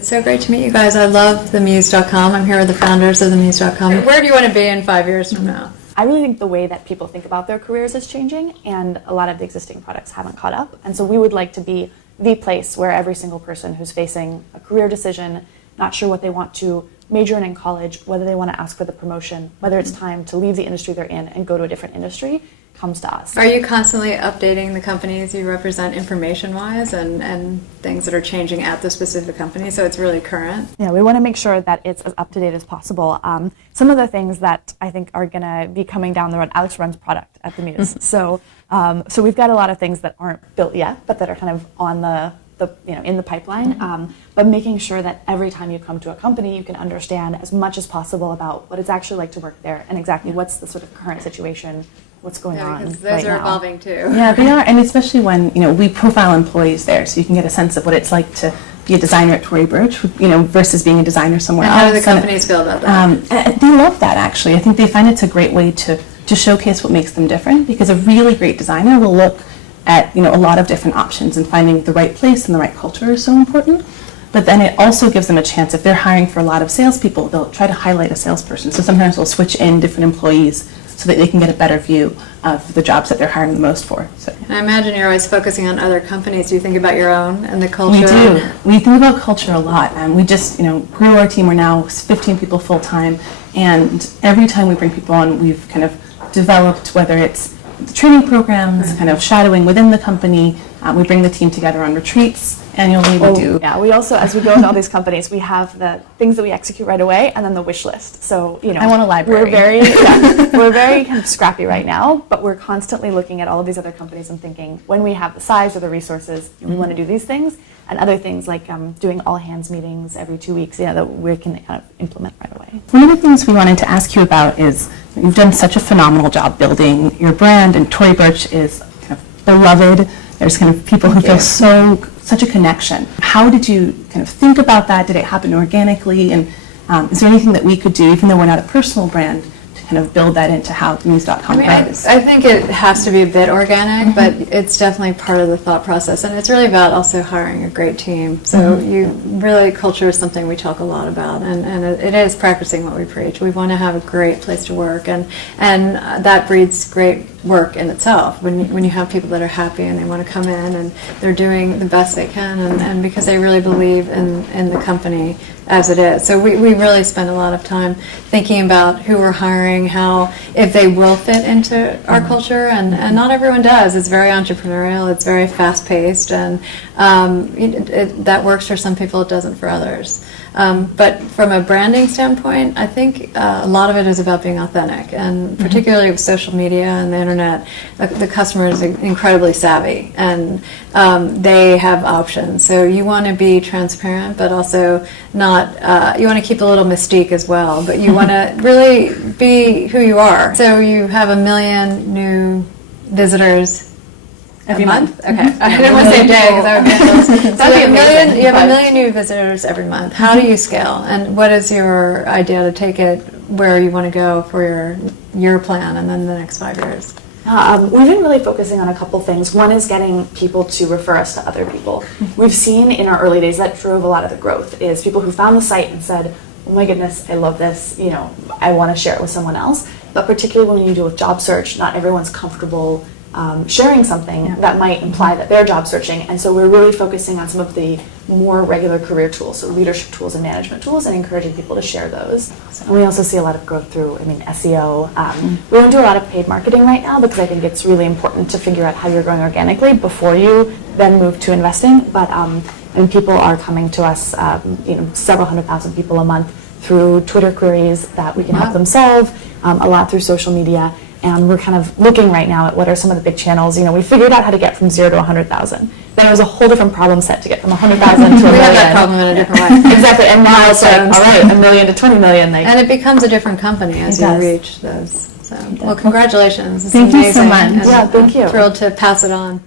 It's so great to meet you guys. I love the Muse.com. I'm here with the founders of the Muse.com. Where do you want to be in 5 years from now? I really think the way that people think about their careers is changing, and a lot of the existing products haven't caught up. And so we would like to be the place where every single person who's facing a career decision, not sure what they want to major in college, whether they want to ask for the promotion, whether it's time to leave the industry they're in and go to a different industry, comes to us. Are you constantly updating the companies you represent information-wise and things that are changing at the specific company, so it's really current? Yeah, we want to make sure that it's as up-to-date as possible. Some of the things that I think are going to be coming down the road, Alex runs product at the Muse. So we've got a lot of things that aren't built yet, but that are kind of on the in the pipeline. But making sure that every time you come to a company, you can understand as much as possible about what it's actually like to work there and exactly what's the sort of current situation, what's going on because right those are now. evolving too. Yeah, they are, and especially when we profile employees there, so you can get a sense of what it's like to be a designer at Tory Burch, versus being a designer somewhere And else. how do the companies feel about that? They love that, actually. I think they find it's a great way to showcase what makes them different, because a really great designer will look at a lot of different options, and finding the right place and the right culture is so important. But then it also gives them a chance, if they're hiring for a lot of salespeople, they'll try to highlight a salesperson. So sometimes they'll switch in different employees so that they can get a better view of the jobs that they're hiring the most for. So. And I imagine you're always focusing on other companies. Do you think about your own and the culture? We do. We think about culture a lot. We just grew our team. We're now 15 people full-time. And every time we bring people on, we've kind of developed, whether it's the training programs, kind of shadowing within the company. We bring the team together on retreats annually. We do. Yeah, we also, as we go into all these companies, we have the things that we execute right away, and then the wish list. So I want a library. We're very kind of scrappy right now, but we're constantly looking at all of these other companies and thinking, when we have the size or the resources, we want to do these things, and other things like doing all hands meetings every 2 weeks, that we can kind of implement right away. One of the things we wanted to ask you about is you've done such a phenomenal job building your brand, and Tory Burch is kind of beloved. There's kind of people who feel such a connection. How did you kind of think about that? Did it happen organically? And is there anything that we could do, even though we're not a personal brand, to kind of build that into how the Muse.com grows? I think it has to be a bit organic, but it's definitely part of the thought process. And it's really about also hiring a great team. So culture is something we talk a lot about, and it is practicing what we preach. We want to have a great place to work, and that breeds great work in itself. When you have people that are happy and they want to come in and they're doing the best they can, and because they really believe in the company as it is. So we really spend a lot of time thinking about who we're hiring, if they will fit into our culture, and not everyone does. It's very entrepreneurial, it's very fast-paced, and that works for some people, it doesn't for others. But from a branding standpoint, I think a lot of it is about being authentic, and particularly with social media and the internet, the customer is incredibly savvy, and they have options. So you want to be transparent, but also not, you want to keep a little mystique as well, but you want to really be who you are. So you have 1 million new visitors every month? Okay. I didn't want to say day because that would be so you have 1 million new visitors every month. How do you scale? And what is your idea to take it where you want to go for your plan and then the next 5 years? We've been really focusing on a couple things. One is getting people to refer us to other people. We've seen in our early days that drove a lot of the growth is people who found the site and said, oh my goodness, I love this, I want to share it with someone else. But particularly when you do with job search, not everyone's comfortable sharing something that might imply that they're job searching, and so we're really focusing on some of the more regular career tools, so leadership tools and management tools, and encouraging people to share those. And we also see a lot of growth through, SEO. We don't do a lot of paid marketing right now because I think it's really important to figure out how you're growing organically before you then move to investing. But and people are coming to us, several 100,000 people a month through Twitter queries that we can help them solve, a lot through social media. And we're kind of looking right now at what are some of the big channels. We figured out how to get from 0 to 100,000. Then it was a whole different problem set to get from 100,000 to 1 million. We have that problem in a different way. Exactly, and now it's like, all right, 1 million to 20 million. And it becomes a different company as you reach those. So, well, congratulations. Thank you so much. And yeah, thank you. Thrilled to pass it on.